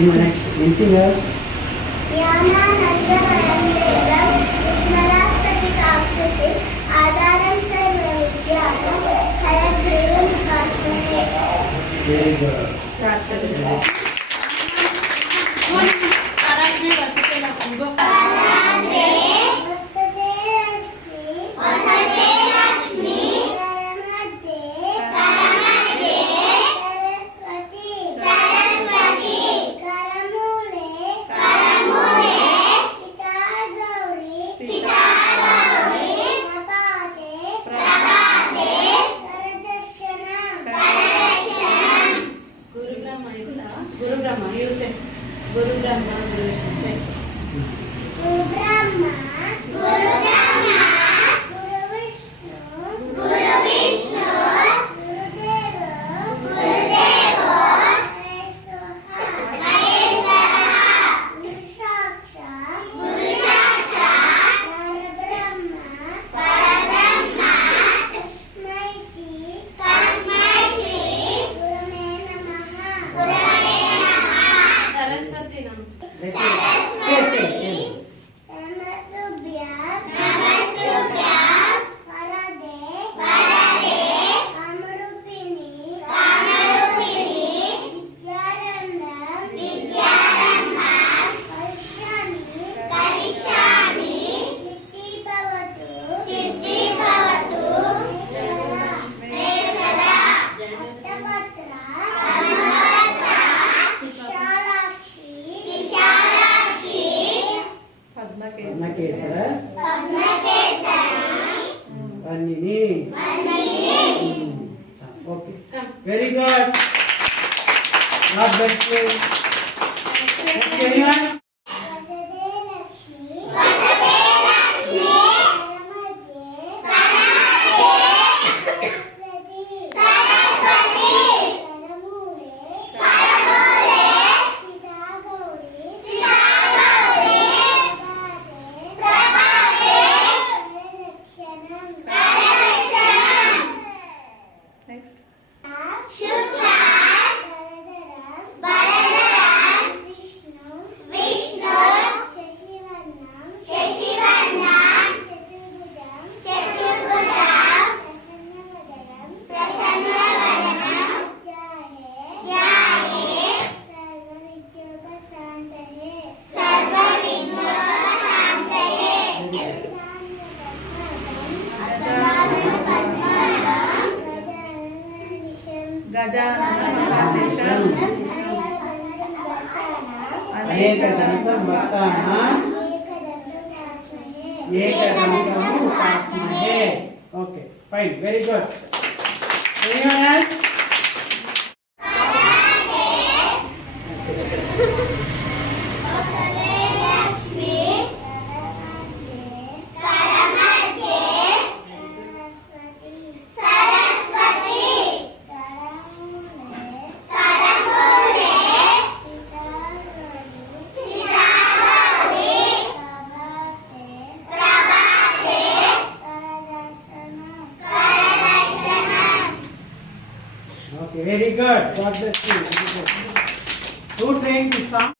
Next, anything else? Yana Nazarayam Devam Malaspati Kakshati Adaram Sarva Vidyam Hayagrivam Kasmane. Very good. That's it. Guru Brahma, you say. Guru Brahma, Guru Vishnu, say. Guru Brahma, Guru Brahma, Guru Vishnu, Guru Vishnu, Guru Deva, Guru Deva, Maheshwara, Guru Sakshat, Guru Sakshat, Parabrahma, Tasmai Shri, Gurave Namaha. Saraswati Nam. Saraswati, Namasubhyam, Namasubhyam, Varade, Varade, Kamarupini, Kamarupini, Vidyarambam, Vidyarambam, Karishami, Karishami, Siddhi Bhavatu, Siddhi Bhavatu, Mesara, Attapatra, Attapatra, Vishalakshi, Vishalakshi, Padmakesara. Padmakesari, Vanini. Vanini. Okay. Very good. God bless you. Okay, anyone? Vasade Lakshmi, Vasade Lakshmi, Karamade, Saraswati, Saraswati, Karamule, Karamule, Sita Gauri, Sita Gauri, Prabhate, Prabhate, Paralakshanam, Next. Shukla, Bharadaram, Vishnu, Vishnu, Shashivarnam, Shashivarnam, Chaturbhujam, Prasannavadanam, Jaaye, Sarva-Vidyopashantaye, Gajanana Mahatesham. Ekadantam Bhattanam Ekadantam Upasmahe. Okay, fine, very good. Anyone else? Okay, very good. God bless you. Who trained this song?